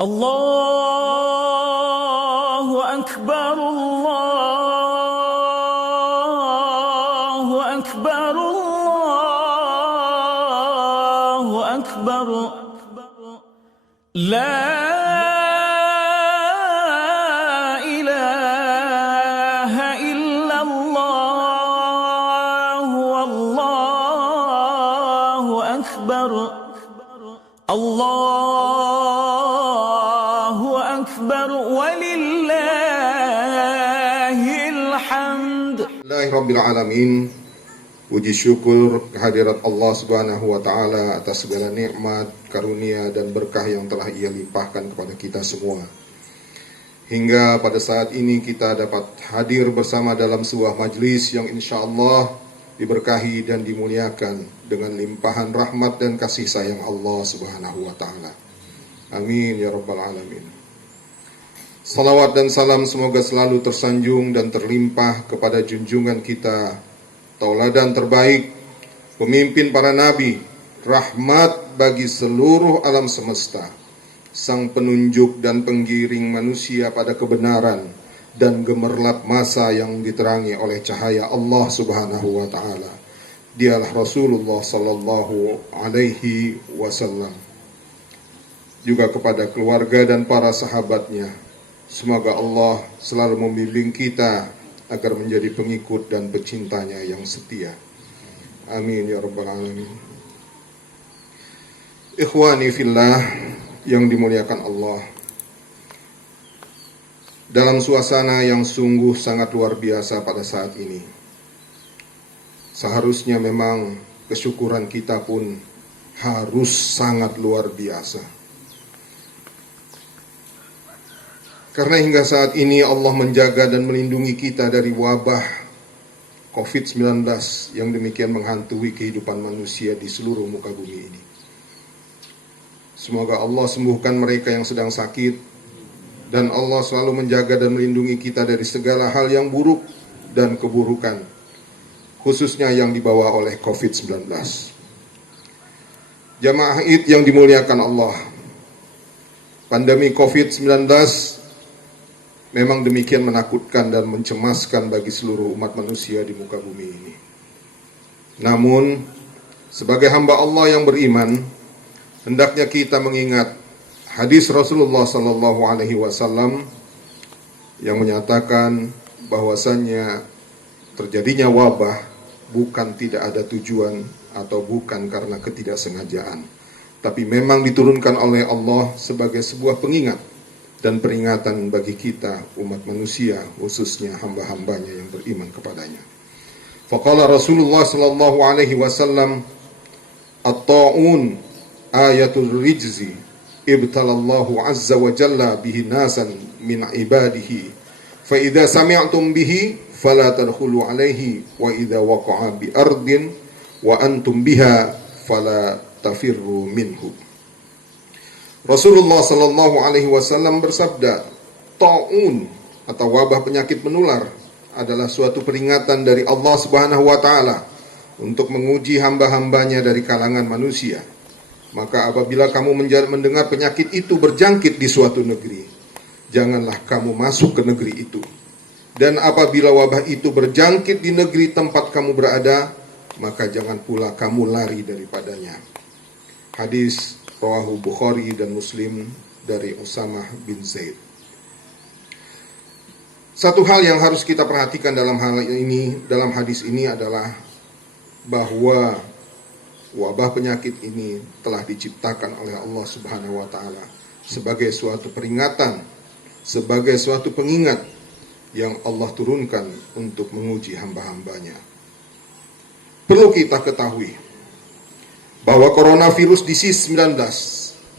الله أكبر الله أكبر الله أكبر لا إله إلا الله والله أكبر الله أكبر ولله الحمد. Bismillahirrahmanirrahim. Puji syukur kehadirat Allah Subhanahu wa Ta'ala atas segala nikmat, karunia, dan berkah yang telah Ia limpahkan kepada kita semua. Hingga pada saat ini kita dapat hadir bersama dalam sebuah majlis yang insya Allah diberkahi dan dimuliakan dengan limpahan rahmat dan kasih sayang Allah Subhanahu wa Ta'ala. Amin ya rabbal alamin. Salawat dan salam semoga selalu tersanjung dan terlimpah kepada junjungan kita, tauladan terbaik, pemimpin para nabi, rahmat bagi seluruh alam semesta, sang penunjuk dan penggiring manusia pada kebenaran dan gemerlap masa yang diterangi oleh cahaya Allah Subhanahu wa Ta'ala. Dialah Rasulullah sallallahu alaihi wasallam. Juga kepada keluarga dan para sahabatnya, semoga Allah selalu membimbing kita agar menjadi pengikut dan pecintanya yang setia. Amin ya rabbal alamin. Ikhwani fillah yang dimuliakan Allah, dalam suasana yang sungguh sangat luar biasa pada saat ini, seharusnya memang kesyukuran kita pun harus sangat luar biasa. Karena hingga saat ini Allah menjaga dan melindungi kita dari wabah COVID-19 yang demikian menghantui kehidupan manusia di seluruh muka bumi ini. Semoga Allah sembuhkan mereka yang sedang sakit, dan Allah selalu menjaga dan melindungi kita dari segala hal yang buruk dan keburukan, khususnya yang dibawa oleh COVID-19. Jamaah Id yang dimuliakan Allah, pandemi COVID-19 memang demikian menakutkan dan mencemaskan bagi seluruh umat manusia di muka bumi ini. Namun, sebagai hamba Allah yang beriman, hendaknya kita mengingat hadis Rasulullah sallallahu alaihi wasallam yang menyatakan bahwasannya terjadinya wabah bukan tidak ada tujuan atau bukan karena ketidaksengajaan, tapi memang diturunkan oleh Allah sebagai sebuah pengingat dan peringatan bagi kita umat manusia, khususnya hamba-hambanya yang beriman kepadanya. Faqala Rasulullah sallallahu alaihi wasallam, at-ta'un ayatul rijzi ibtalallahu azza wa jalla bihi nasan min ibadihi fa idza sami'tum bihi fala tadkhulu alaihi wa idza waqa'a bi ardin wa antum biha fala tafirru minhu. Rasulullah sallallahu alaihi wasallam bersabda, ta'un atau wabah penyakit menular adalah suatu peringatan dari Allah Subhanahu wa Ta'ala untuk menguji hamba-hambanya dari kalangan manusia. Maka apabila kamu mendengar penyakit itu berjangkit di suatu negeri, janganlah kamu masuk ke negeri itu. Dan apabila wabah itu berjangkit di negeri tempat kamu berada, maka jangan pula kamu lari daripadanya. Hadis rawahu Bukhari dan Muslim dari Usamah bin Zaid. Satu hal yang harus kita perhatikan dalam hal ini, dalam hadis ini adalah bahwa wabah penyakit ini telah diciptakan oleh Allah Subhanahu wa Ta'ala sebagai suatu peringatan, sebagai suatu pengingat yang Allah turunkan untuk menguji hamba-hambanya. Perlu kita ketahui bahwa coronavirus disease 19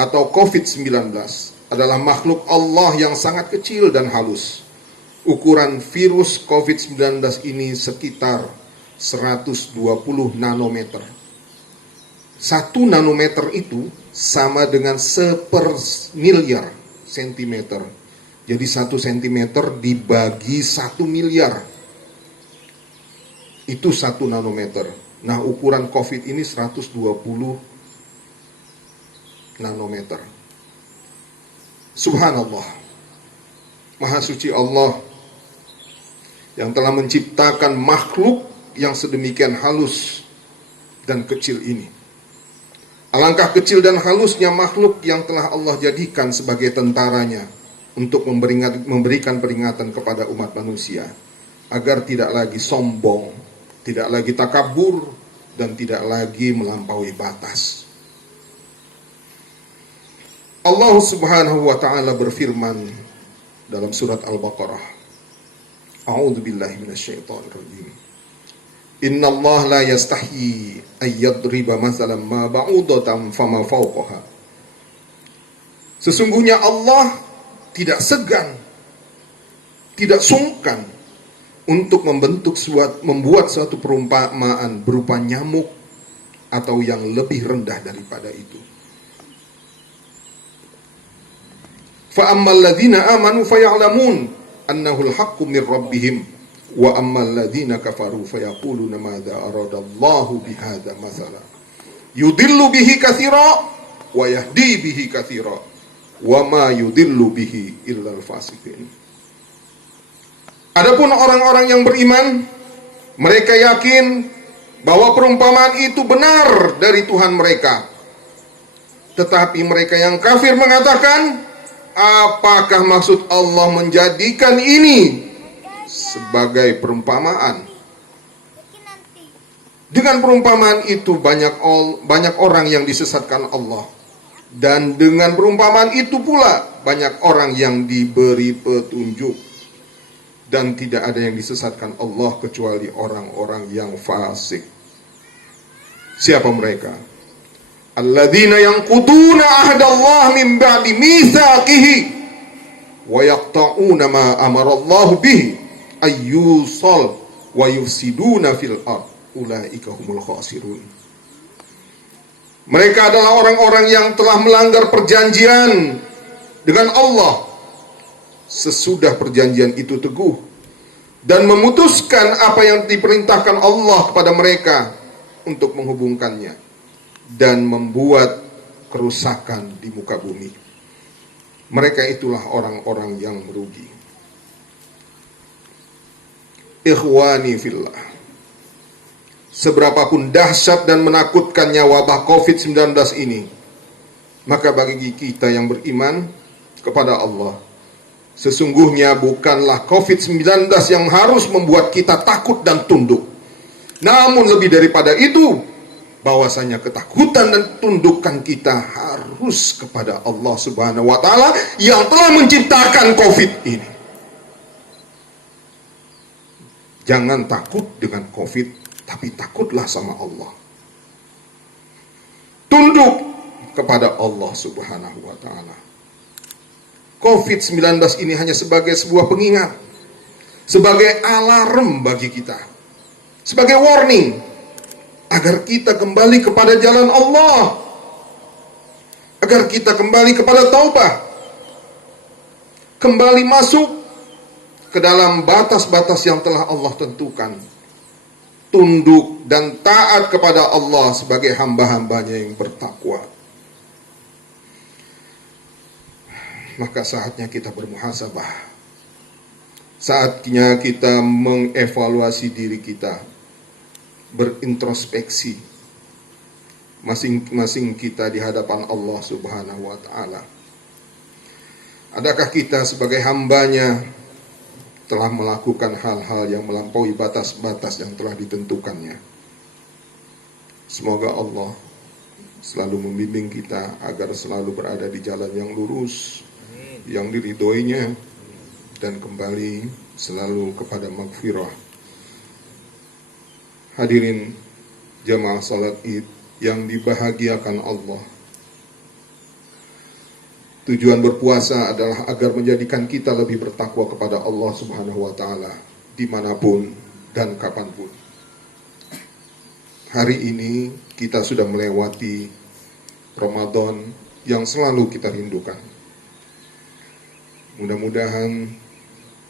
atau COVID-19 adalah makhluk Allah yang sangat kecil dan halus. Ukuran virus COVID-19 ini sekitar 120 nanometer. 1 nanometer itu sama dengan 1/miliar sentimeter. Jadi 1 sentimeter dibagi 1 miliar. Itu 1 nanometer. Nah, ukuran COVID ini 120 nanometer. Subhanallah, Maha suci Allah yang telah menciptakan makhluk yang sedemikian halus dan kecil ini. Alangkah kecil dan halusnya makhluk yang telah Allah jadikan sebagai tentaranya untuk memberikan peringatan kepada umat manusia agar tidak lagi sombong, tidak lagi takabur, dan tidak lagi melampaui batas. Allah Subhanahu wa taala berfirman dalam surat Al-Baqarah, A'udzu billahi minasyaitonir rajim. Innallaha la yastahyi ay yadriba mathalan ma ba'udatan fama fawqaha. Sesungguhnya Allah tidak segan, tidak sungkan untuk membuat suatu perumpamaan berupa nyamuk atau yang lebih rendah daripada itu. Fa ammal ladzina amanu faya'lamun annahu al-haqqu min rabbihim wa ammal ladzina kafaru fayaquluna madza aradallahu bihadza mathala yudillu bihi katsira wa yahdi bihi katsira wa ma yudillu bihi illal fasiqin. Adapun orang-orang yang beriman, mereka yakin bahwa perumpamaan itu benar dari Tuhan mereka. Tetapi mereka yang kafir mengatakan, apakah maksud Allah menjadikan ini sebagai perumpamaan? Dengan perumpamaan itu banyak orang yang disesatkan Allah. Dan dengan perumpamaan itu pula banyak orang yang diberi petunjuk. Dan tidak ada yang disesatkan Allah kecuali orang-orang yang fasik. Siapa mereka? Alladzina yanquduna ahdallah min ba'di mitsaqihi wa yaqta'una ma amarallahu bihi ayyusal wa yufsiduna fil ard ulaika humul khasirun. Mereka adalah orang-orang yang telah melanggar perjanjian dengan Allah sesudah perjanjian itu teguh dan memutuskan apa yang diperintahkan Allah kepada mereka untuk menghubungkannya dan membuat kerusakan di muka bumi. Mereka itulah orang-orang yang merugi. Ikhwani fillah, seberapapun dahsyat dan menakutkannya wabah COVID-19 ini, maka bagi kita yang beriman kepada Allah, sesungguhnya bukanlah COVID-19 yang harus membuat kita takut dan tunduk. Namun lebih daripada itu, bahwasanya ketakutan dan tundukan kita harus kepada Allah Subhanahu wa taala yang telah menciptakan COVID ini. Jangan takut dengan COVID, tapi takutlah sama Allah. Tunduk kepada Allah Subhanahu wa taala. COVID-19 ini hanya sebagai sebuah pengingat, sebagai alarm bagi kita, sebagai warning agar kita kembali kepada jalan Allah, agar kita kembali kepada taubah, kembali masuk ke dalam batas-batas yang telah Allah tentukan, tunduk dan taat kepada Allah sebagai hamba-hambanya yang bertakwa. Maka saatnya kita bermuhasabah. Saatnya kita mengevaluasi diri kita, berintrospeksi masing-masing kita di hadapan Allah Subhanahu wa ta'ala. Adakah kita sebagai hambanya telah melakukan hal-hal yang melampaui batas-batas yang telah ditentukannya? Semoga Allah selalu membimbing kita agar selalu berada di jalan yang lurus, yang diridhoinya, dan kembali selalu kepada maghfirah. Hadirin jamaah salat Id yang dibahagiakan Allah, tujuan berpuasa adalah agar menjadikan kita lebih bertakwa kepada Allah Subhanahu wa ta'ala dimanapun dan kapanpun. Hari ini kita sudah melewati Ramadan yang selalu kita rindukan. Mudah-mudahan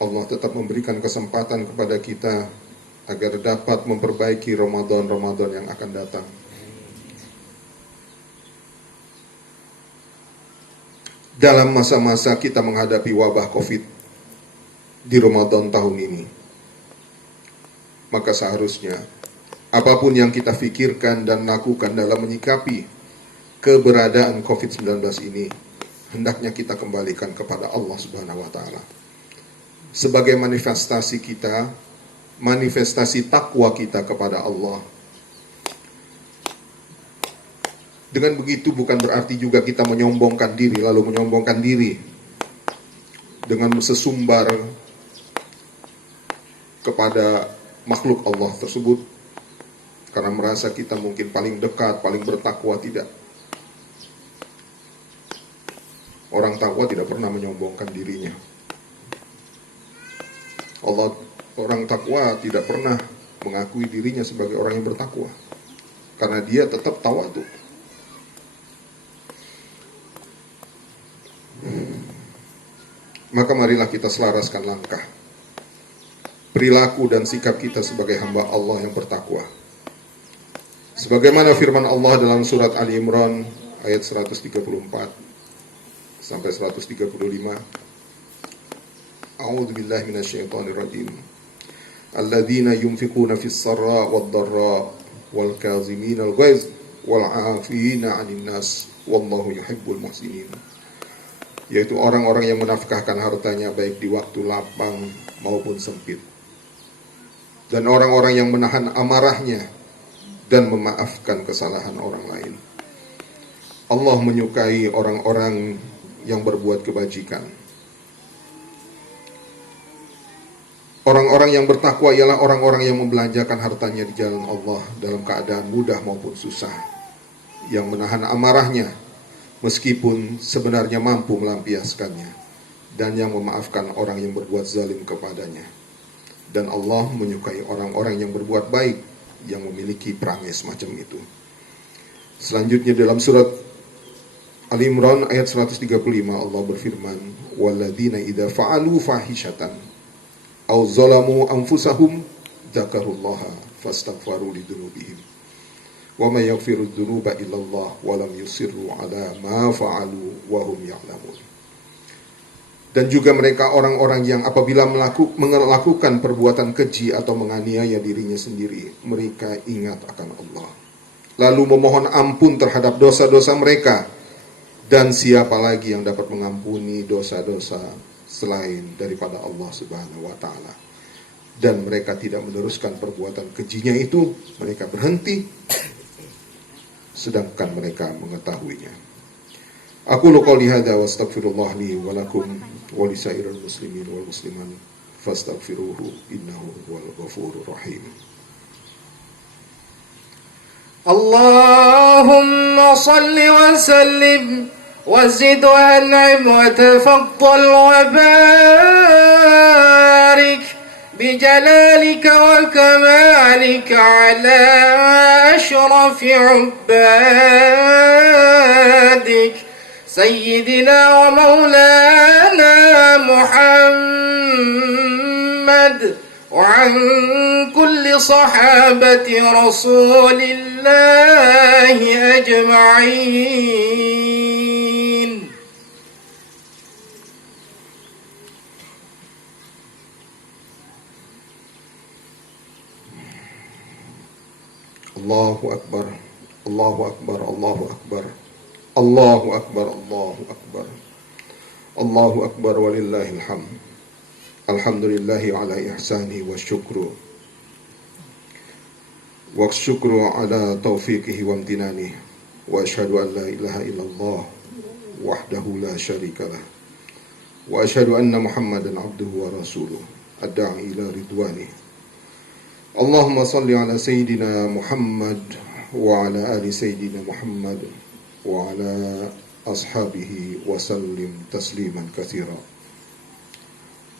Allah tetap memberikan kesempatan kepada kita agar dapat memperbaiki Ramadan-Ramadan yang akan datang. dalam masa-masa kita menghadapi wabah COVID di Ramadan tahun ini. Maka seharusnya apapun yang kita pikirkan dan lakukan dalam menyikapi keberadaan COVID-19 ini, hendaknya kita kembalikan kepada Allah Subhanahu wa Ta'ala sebagai manifestasi kita, manifestasi takwa kita kepada Allah. Dengan begitu bukan berarti juga kita menyombongkan diri, lalu menyombongkan diri dengan sesumbar kepada makhluk Allah tersebut karena merasa kita mungkin paling dekat, paling bertakwa. Tidak. Orang takwa tidak pernah menyombongkan dirinya. Orang takwa tidak pernah mengakui dirinya sebagai orang yang bertakwa karena dia tetap tawadhu. Maka marilah kita selaraskan langkah, perilaku dan sikap kita sebagai hamba Allah yang bertakwa. Sebagaimana firman Allah dalam surat Ali Imran ayat 134 sampai 135. A'udzu billahi minasyaitonir rajim. Alladzina yunfiquna fis sarra wad dharra wal kazimina al ghaiz wal 'afina 'anil nas wallahu yuhibbul muhsinin. Yaitu orang-orang yang menafkahkan hartanya baik di waktu lapang maupun sempit, dan orang-orang yang menahan amarahnya dan memaafkan kesalahan orang lain. Allah menyukai orang-orang yang berbuat kebajikan. Orang-orang yang bertakwa ialah orang-orang yang membelanjakan hartanya di jalan Allah dalam keadaan mudah maupun susah, yang menahan amarahnya meskipun sebenarnya mampu melampiaskannya, dan yang memaafkan orang yang berbuat zalim kepadanya. Dan Allah menyukai orang-orang yang berbuat baik, yang memiliki perangai semacam itu. Selanjutnya dalam surat Ali Imran ayat 135 Allah berfirman, "Walladzina idza fa'alu fahishatan aw zalamu anfusahum dzakarullaha fastaghfaru lidzunubihim wa may yaghfiru dzunuba illallah wa lam yusirru ala ma fa'alu wa hum ya'lamun." Dan juga mereka orang-orang yang apabila melakukan perbuatan keji atau menganiaya dirinya sendiri, mereka ingat akan Allah, lalu memohon ampun terhadap dosa-dosa mereka. Dan siapa lagi yang dapat mengampuni dosa-dosa selain daripada Allah Subhanahu wa Ta'ala? Dan mereka tidak meneruskan perbuatan kejinya itu, mereka berhenti sedangkan mereka mengetahuinya. Aku qouli hadza wa astaghfirullah li wa lakum wa lisairil muslimin wal muslimat fastaghfiruhu innahu huwal ghafurur rahim. Allahumma salli wa sallim wa zid wa an'im wa tafaddal wa barik بجلالك وكمالك على أشرف عبادك سيدنا ومولانا محمد وعن كل صحابة رسول الله أجمعين. Allahu Akbar, Allahu Akbar, Allahu Akbar, Allahu Akbar, Allahu Akbar, Allahu Akbar walillahil hamd. Alhamdulillahi ala ihsani wa syukru ala taufiqihi wa amtinani, wa ashhadu an la ilaha illallah wahdahu la syarika lah, wa ashhadu anna Muhammadan abduhu wa rasuluh ad-da'i ila ridwani. Allahumma salli ala Sayyidina Muhammad wa ala ali Sayyidina Muhammad wa ala ashabihi wa sallim tasliman katsira.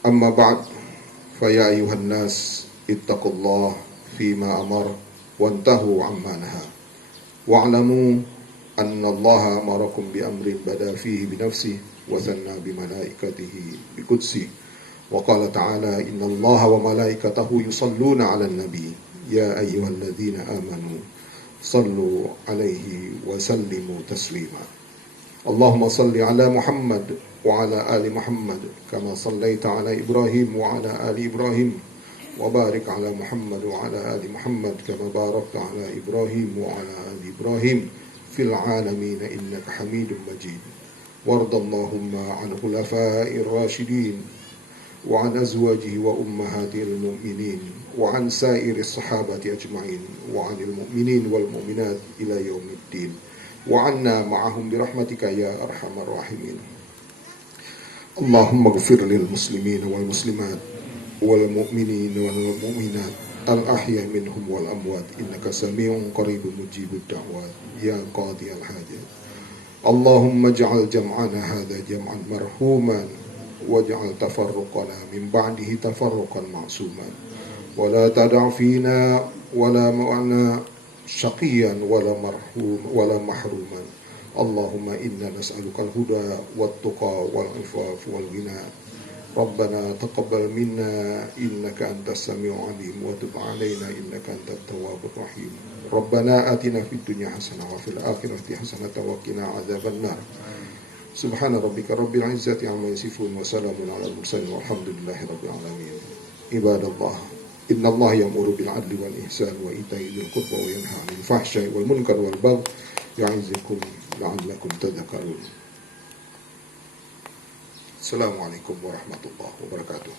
Amma ba'd, fa ya ayuhan nas ittaqullah fima amar wantahu amma naha wa'lamu anna Allah amarakum bi amrin bada fihi bi nafsihi wa thanna bi malaikatihi bi qudsi. وقال تعالى إن الله وملائكته يصلون على النبي يا أيها الذين آمنوا صلوا عليه وسلموا تسليما. اللهم صل على محمد وعلى آل محمد كما صليت على إبراهيم وعلى آل إبراهيم وبارك على محمد وعلى آل محمد كما باركت على إبراهيم وعلى آل إبراهيم في العالمين إنك حميد مجيد. وارض اللهم عن خلفاء الراشدين وعن أزواجه وأمهات المؤمنين وعن سائر الصحابة أجمعين وعن المؤمنين والمؤمنات إلى يوم الدين وعنا معهم برحمتك يا أرحم الراحمين. اللهم اغفر للمسلمين والمسلمات والمؤمنين والمؤمنات الأحياء منهم والأموات إنك سميع قريب مجيب الدعوات يا قاضي الحاجات. اللهم اجعل جمعنا هذا جمعا مرحوما واجعل تفرقنا من بعده تفرقا معصوما ولا تدع فينا ولا معنا شقيا ولا محروما. اللهم إنا نسألك الهدى والتقى والعفاف والغنى. ربنا تقبل منا إنك أنت السميع العليم وتب علينا إنك أنت التواب الرحيم. ربنا آتنا في الدنيا حسنة وفي الآخرة حسنة وقنا عذاب النار. سبحان ربك رب العزة عما يصفون وسلام على المرسلين والحمد لله رب العالمين. عباد الله إن الله يأمر بالعدل والإحسان وإيتاء ذي القربى وينهى عن الفحشاء والمنكر والبغي يعظكم لعلكم تذكرون. Assalamualaikum warahmatullahi wabarakatuh.